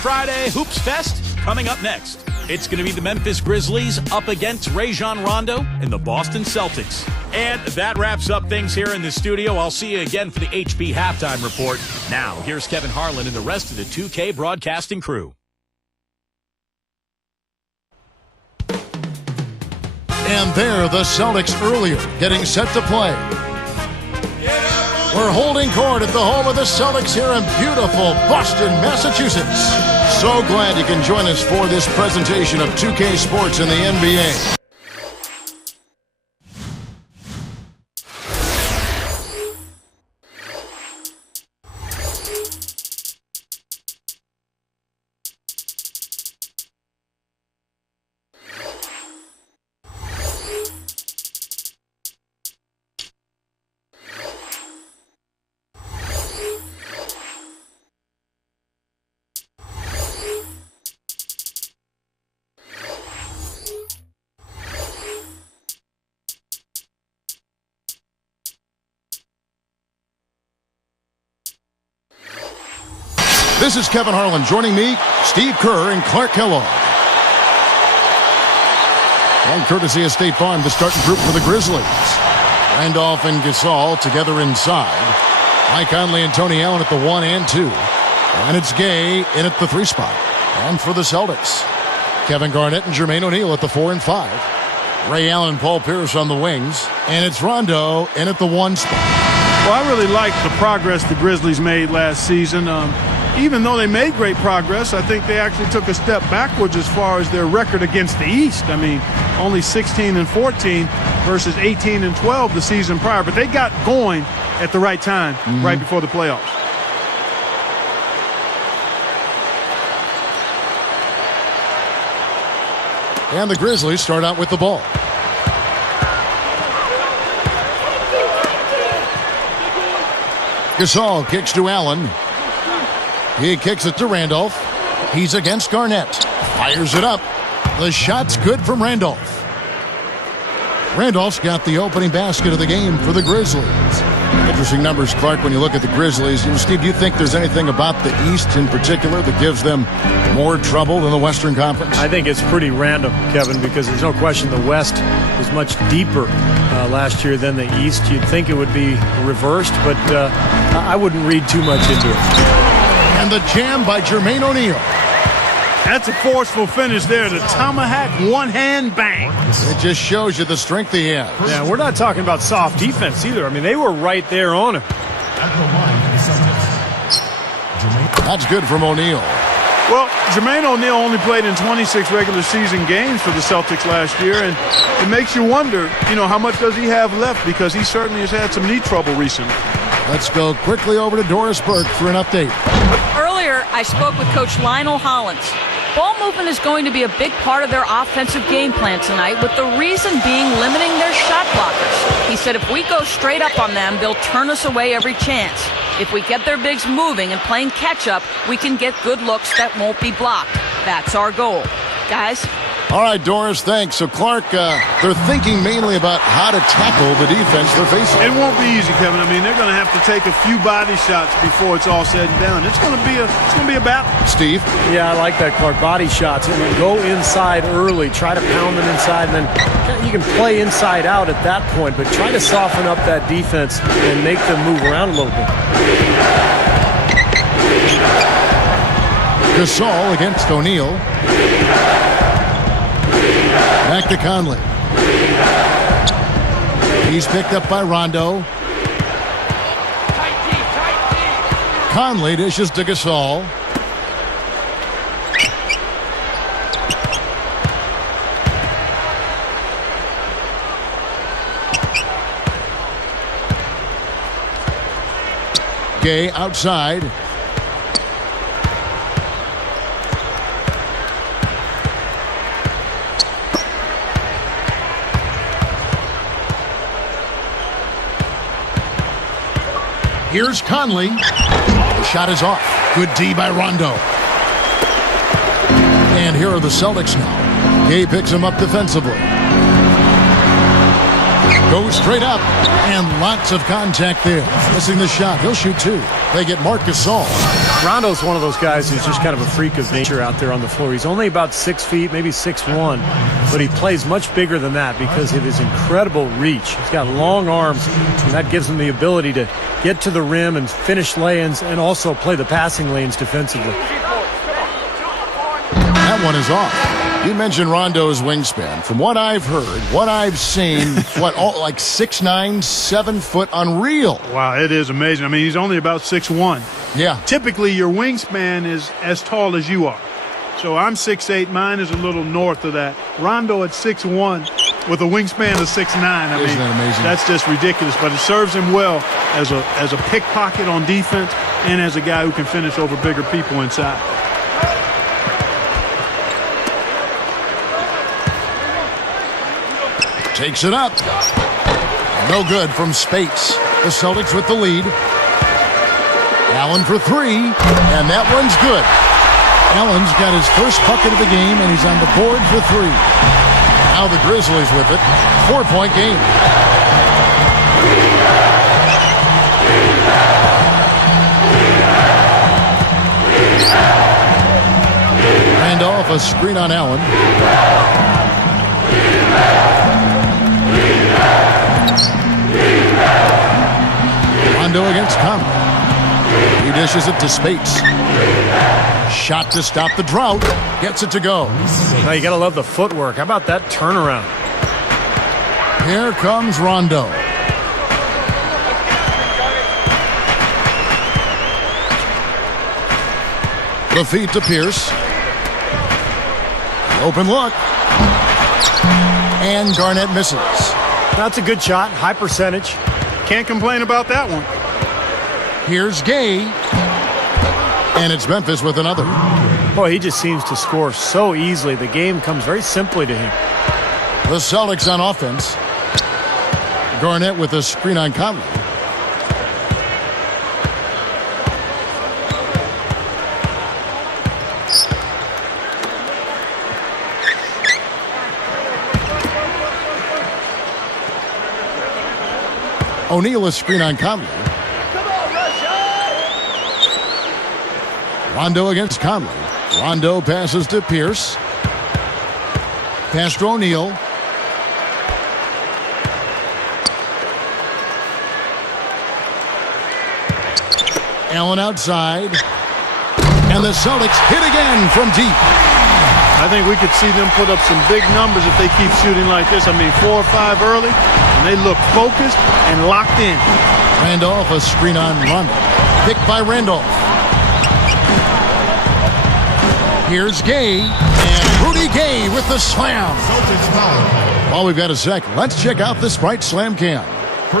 Friday Hoops Fest coming up next. It's going to be the Memphis Grizzlies up against Rajon Rondo and the Boston Celtics. And that wraps up things here in the studio. I'll see you again for the HP Halftime Report. Now, here's Kevin Harlan and the rest of the 2K broadcasting crew. And there, the Celtics earlier getting set to play. We're holding court at the home of the Celtics here in beautiful Boston, Massachusetts. So glad you can join us for this presentation of 2K Sports in the NBA. This is Kevin Harlan. Joining me, Steve Kerr and Clark Kellogg. And courtesy of State Farm, the starting group for the Grizzlies. Randolph and Gasol together inside. Mike Conley and Tony Allen at the 1 and 2. And it's Gay in at the 3 spot. And for the Celtics, Kevin Garnett and Jermaine O'Neal at the 4 and 5. Ray Allen and Paul Pierce on the wings. And it's Rondo in at the 1 spot. Well, I really liked the progress the Grizzlies made last season. Even though they made great progress, I think they actually took a step backwards as far as their record against the East. I mean, only 16 and 14 versus 18 and 12 the season prior. But they got going at the right time, right before the playoffs. And the Grizzlies start out with the ball. Gasol kicks to Allen. He kicks it to Randolph. He's against Garnett. Fires it up. The shot's good from Randolph. Randolph's got the opening basket of the game for the Grizzlies. Interesting numbers, Clark, when you look at the Grizzlies. Steve, do you think there's anything about the East in particular that gives them more trouble than the Western Conference? I think it's pretty random, Kevin, because there's no question the West was much deeper last year than the East. You'd think it would be reversed, but I wouldn't read too much into it. And the jam by Jermaine O'Neal. That's a forceful finish there. The tomahawk one-hand bang. It just shows you the strength he has. Yeah, we're not talking about soft defense either. I mean, they were right there on him. That's good from O'Neal. Well, Jermaine O'Neal only played in 26 regular season games for the Celtics last year, and it makes you wonder, how much does he have left, because he certainly has had some knee trouble recently. Let's go quickly over to Doris Burke for an update. Earlier, I spoke with Coach Lionel Hollins. Ball movement is going to be a big part of their offensive game plan tonight, with the reason being limiting their shot blockers. He said if we go straight up on them, they'll turn us away every chance. If we get their bigs moving and playing catch-up, we can get good looks that won't be blocked. That's our goal. Guys? All right, Doris, thanks. So, Clark, they're thinking mainly about how to tackle the defense they're facing. It won't be easy, Kevin. I mean, they're going to have to take a few body shots before it's all said and done. It's going to be a battle. Steve? Yeah, I like that, Clark. Body shots. And then go inside early. Try to pound them inside, and then you can play inside out at that point, but try to soften up that defense and make them move around a little bit. Gasol against O'Neal. Back to Conley. He's picked up by Rondo. Conley dishes to Gasol. Gay outside. Here's Conley. The shot is off. Good D by Rondo. And here are the Celtics now. Gay picks him up defensively. Goes straight up, and lots of contact there. Missing the shot. He'll shoot 2. They get Marc Gasol. Rondo's one of those guys who's just kind of a freak of nature out there on the floor. He's only about 6 feet, maybe 6'1", but he plays much bigger than that because of his incredible reach. He's got long arms, and that gives him the ability to get to the rim and finish lay-ins and also play the passing lanes defensively. That one is off. You mentioned Rondo's wingspan. From what I've heard, what I've seen, like 6'9", 7 foot, unreal. Wow, it is amazing. I mean, he's only about 6'1". Yeah. Typically, your wingspan is as tall as you are. So I'm 6'8". Mine is a little north of that. Rondo at 6'1", with a wingspan of 6'9". Isn't that amazing? That's just ridiculous. But it serves him well as a pickpocket on defense and as a guy who can finish over bigger people inside. Takes it up. No good from Spates. The Celtics with the lead. Allen for 3, and that one's good. Allen's got his first bucket of the game, and he's on the board for 3. Now the Grizzlies with it. 4-point game. Randolph, a screen on Allen. Rondo against Conley. He dishes it to Spates. Shot to stop the drought. Gets it to go. Now you got to love the footwork. How about that turnaround? Here comes Rondo. The feed to Pierce. Open look. And Garnett misses. That's a good shot. High percentage. Can't complain about that one. Here's Gay. And it's Memphis with another. Boy, he just seems to score so easily. The game comes very simply to him. The Celtics on offense. Garnett with a screen on Conley. O'Neal a screen on Conley. Rondo against Conley. Rondo passes to Pierce. Pass to O'Neal. Allen outside. And the Celtics hit again from deep. I think we could see them put up some big numbers if they keep shooting like this. I mean, 4 or 5 early, and they look focused and locked in. Randolph, a screen on Rondo. Picked by Randolph. Here's Gay, and Rudy Gay with the slam. Well, we've got a sec. Let's check out the Sprite Slam Cam.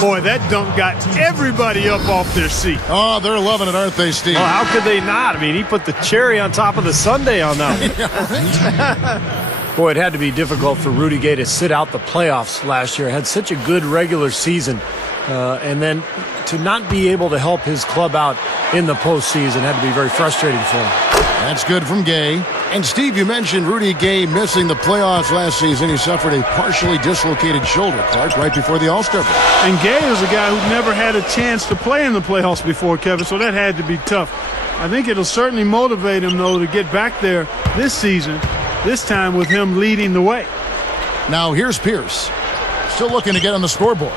Boy, that dunk got everybody up off their seat. Oh, they're loving it, aren't they, Steve? Well, how could they not? I mean, he put the cherry on top of the sundae on that one. Boy, it had to be difficult for Rudy Gay to sit out the playoffs last year. Had such a good regular season. And then to not be able to help his club out in the postseason had to be very frustrating for him. That's good from Gay. And Steve, you mentioned Rudy Gay missing the playoffs last season. He suffered a partially dislocated shoulder, Clark, right before the All-Star break. And Gay is a guy who never had a chance to play in the playoffs before, Kevin, so that had to be tough. I think it'll certainly motivate him, though, to get back there this season, this time with him leading the way. Now here's Pierce. Still looking to get on the scoreboard.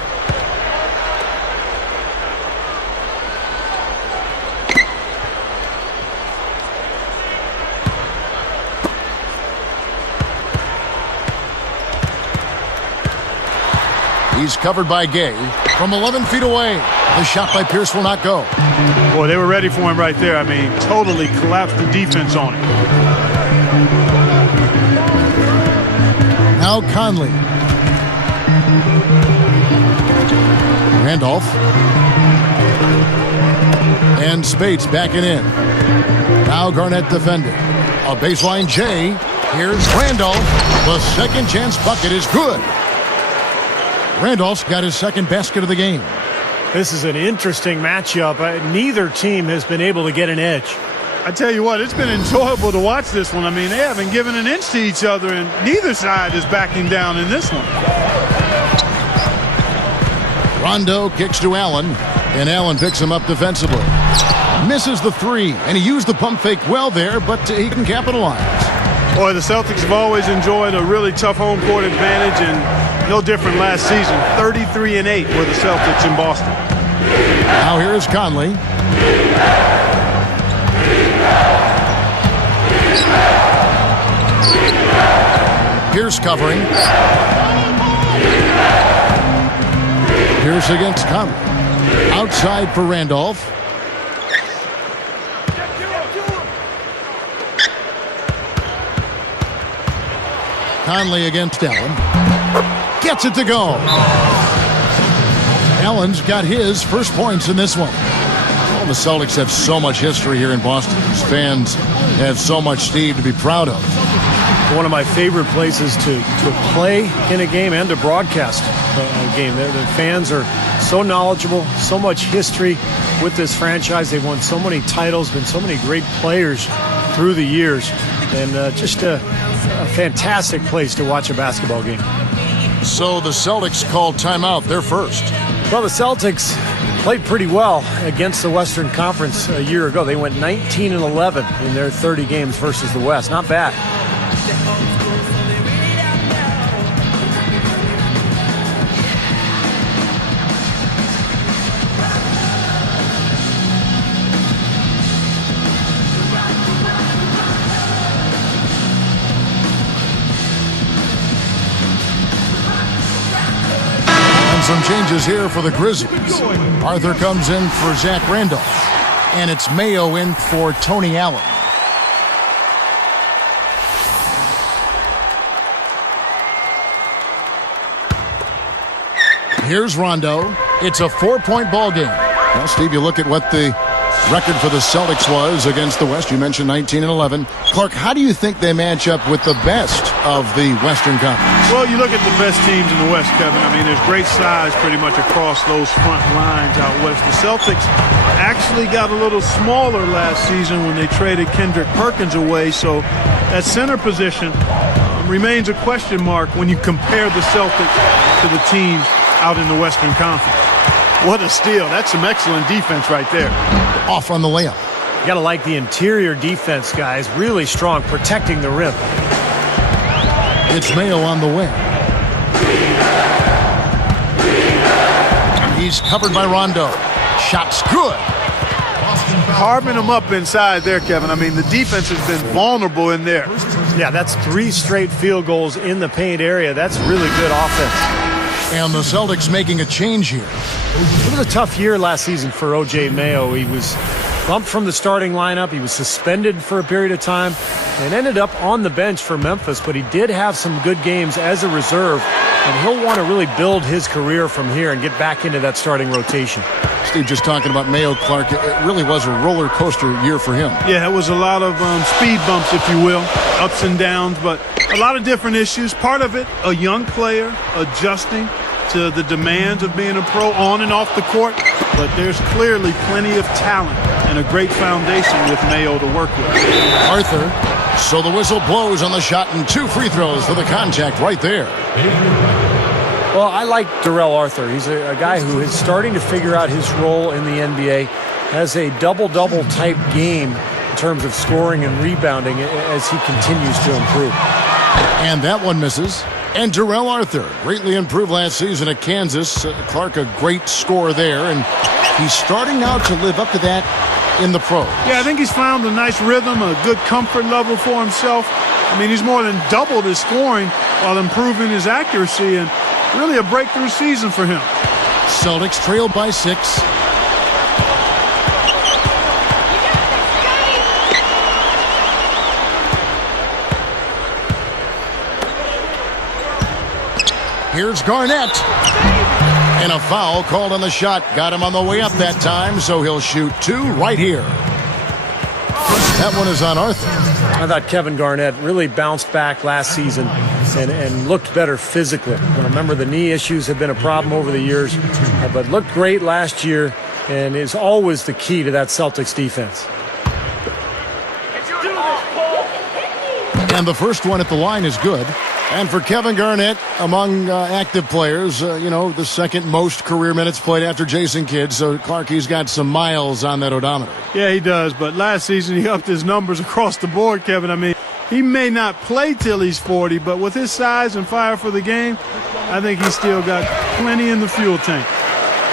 He's covered by Gay from 11 feet away. The shot by Pierce will not go. Boy, they were ready for him right there. I mean, totally collapsed the defense on him. Now Conley. Randolph. And Spates backing in. Now Garnett defending. A baseline J. Here's Randolph. The second chance bucket is good. Randolph's got his second basket of the game. This is an interesting matchup. Neither team has been able to get an edge. I tell you what, it's been enjoyable to watch this one. I mean, they haven't given an inch to each other, and neither side is backing down in this one. Rondo kicks to Allen, and Allen picks him up defensively. Misses the three, and he used the pump fake well there, but he can capitalize. Boy, the Celtics have always enjoyed a really tough home court advantage, and no different last season. 33-8 were the Celtics in Boston. Now here is Conley. Pierce covering. Pierce against Conley. Outside for Randolph. Conley against Allen. Gets it to go. Allen's got his first points in this one. Well, the Celtics have so much history here in Boston. These fans have so much, Steve, to be proud of. One of my favorite places to play in a game and to broadcast a game. The fans are so knowledgeable, so much history with this franchise. They've won so many titles, been so many great players through the years, and just a fantastic place to watch a basketball game. So the Celtics called timeout. They're first. Well, the Celtics played pretty well against the Western Conference a year ago. They went 19-11 in their 30 games versus the West. Not bad. Some changes here for the Grizzlies. Arthur comes in for Zach Randolph, and it's Mayo in for Tony Allen. Here's Rondo. It's a 4-point ball game. Well, Steve, you look at what the record for the Celtics was against the West. You mentioned 19-11. Clark, how do you think they match up with the best of the Western Conference? Well, you look at the best teams in the West, Kevin. I mean, there's great size pretty much across those front lines out west. The Celtics actually got a little smaller last season when they traded Kendrick Perkins away, so that center position remains a question mark when you compare the Celtics to the teams out in the Western Conference. What a steal. That's some excellent defense right there. Off on the layup. You got to like the interior defense, guys. Really strong, protecting the rim. It's Mayo on the way. He's covered by Rondo. Shot's good. Carving them up inside there, Kevin. I mean, the defense has been vulnerable in there. Yeah, that's 3 straight field goals in the paint area. That's really good offense. And the Celtics making a change here. It was a tough year last season for O.J. Mayo. He was bumped from the starting lineup. He was suspended for a period of time and ended up on the bench for Memphis, but he did have some good games as a reserve, and he'll want to really build his career from here and get back into that starting rotation. Steve, just talking about Mayo, Clark, it really was a roller coaster year for him. Yeah, it was a lot of speed bumps, if you will, ups and downs, but a lot of different issues. Part of it, a young player adjusting to the demands of being a pro on and off the court, but there's clearly plenty of talent and a great foundation with Mayo to work with. Arthur, so the whistle blows on the shot and 2 free throws for the contact right there. Well, I like Darrell Arthur. He's a guy who is starting to figure out his role in the NBA, has a double-double type game in terms of scoring and rebounding as he continues to improve. And that one misses. And Darrell Arthur, greatly improved last season at Kansas. Clark, a great scorer there, and he's starting now to live up to that in the pros. Yeah, I think he's found a nice rhythm, a good comfort level for himself. I mean, he's more than doubled his scoring while improving his accuracy, and really a breakthrough season for him. Celtics trailed by 6. Here's Garnett. And a foul called on the shot. Got him on the way up that time, so he'll shoot 2 right here. That one is on Arthur. I thought Kevin Garnett really bounced back last season and looked better physically. Remember, the knee issues have been a problem over the years, but looked great last year and is always the key to that Celtics defense. And the first one at the line is good. And for Kevin Garnett, among active players, the second most career minutes played after Jason Kidd. So Clarkie's got some miles on that odometer. Yeah, he does. But last season, he upped his numbers across the board, Kevin. I mean, he may not play till he's 40, but with his size and fire for the game, I think he's still got plenty in the fuel tank.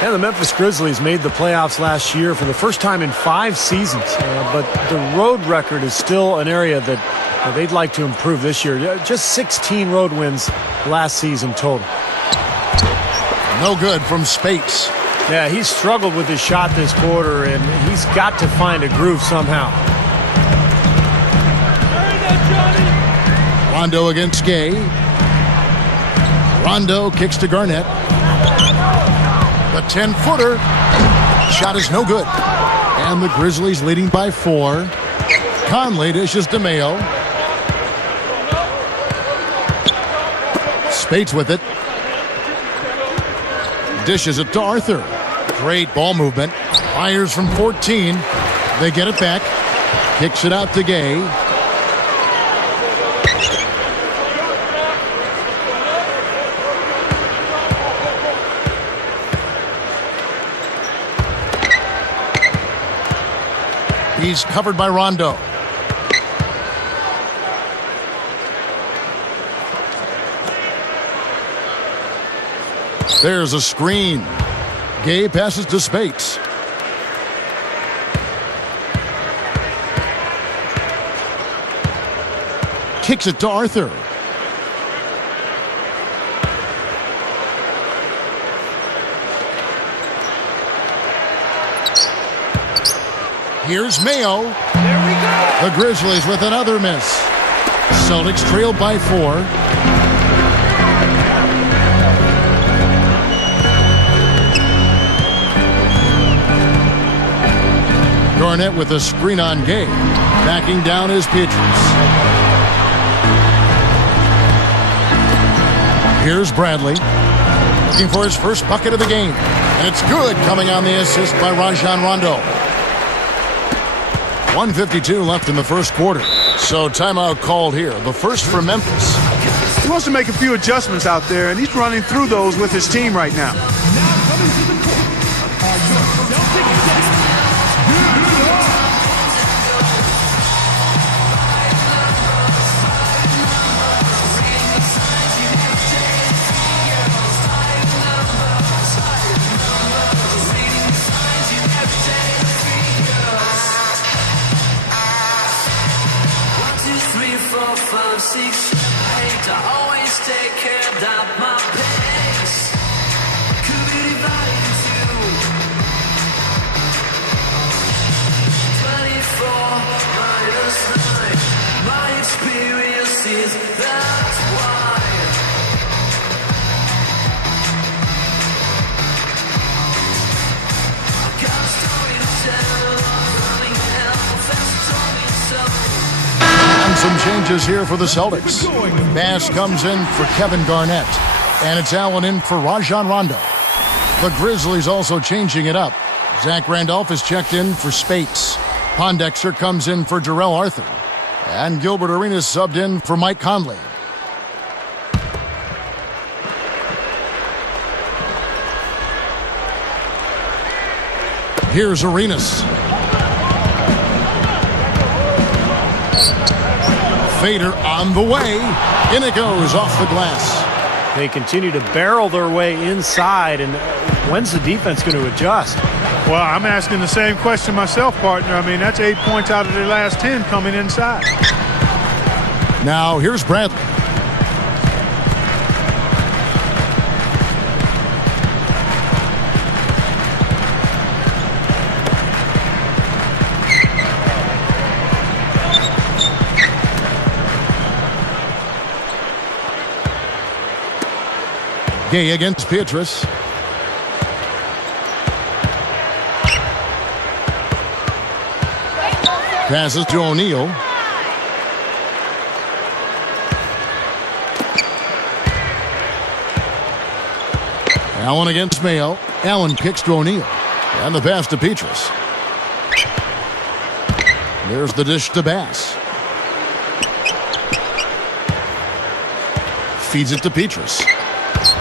And the Memphis Grizzlies made the playoffs last year for the first time in 5 seasons. But the road record is still an area that they'd like to improve this year. Just 16 road wins last season total. No good from Spates. Yeah, he's struggled with his shot this quarter, and he's got to find a groove somehow. Rondo against Gay. Rondo kicks to Garnett. The 10-footer. Shot is no good. And the Grizzlies leading by 4. Conley dishes to Mayo. Spates with it. Dishes it to Arthur. Great ball movement. Fires from 14. They get it back. Kicks it out to Gay. He's covered by Rondo. There's a screen. Gay passes to Spates. Kicks it to Arthur. Here's Mayo. There we go. The Grizzlies with another miss. Celtics trailed by 4. Garnett with a screen on Gay. Backing down is Petrus. Here's Bradley. Looking for his first bucket of the game. And it's good, coming on the assist by Rajon Rondo. 1:52 left in the first quarter. So timeout called here. The first for Memphis. He wants to make a few adjustments out there, and he's running through those with his team right now. Now coming to the court are your Celtics guests. Some changes here for the Celtics. Bass comes in for Kevin Garnett. And it's Allen in for Rajon Rondo. The Grizzlies also changing it up. Zach Randolph is checked in for Spates. Pondexter comes in for Jarrell Arthur. And Gilbert Arenas subbed in for Mike Conley. Here's Arenas. Fader on the way. In it goes off the glass. They continue to barrel their way inside, and when's the defense going to adjust? Well, I'm asking the same question myself, partner. I mean, that's 8 points out of their last 10 coming inside. Now, here's Bradley. Gay against Petrus. Passes to O'Neal. Allen against Mayo. Allen kicks to O'Neal. And the pass to Petrus. There's the dish to Bass. feeds it to Petrus.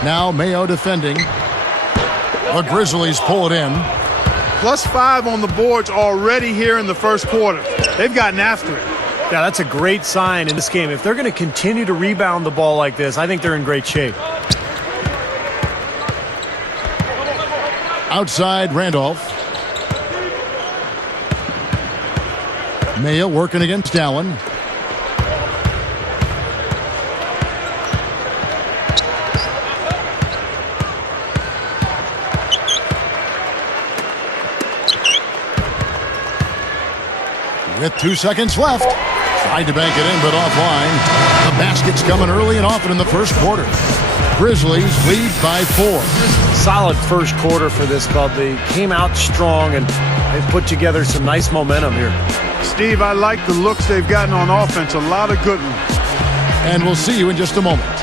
Now Mayo defending. The Grizzlies pull it in. +5 on the boards already here in the first quarter. They've gotten after it. Yeah, that's a great sign in this game. If they're going to continue to rebound the ball like this, I think they're in great shape. Outside Randolph. Mayo working against Allen. With 2 seconds left. Tried to bank it in, but offline. The basket's coming early and often in the first quarter. Grizzlies lead by 4. Solid first quarter for this club. They came out strong, and they've put together some nice momentum here. Steve, I like the looks they've gotten on offense. A lot of good ones. And we'll see you in just a moment.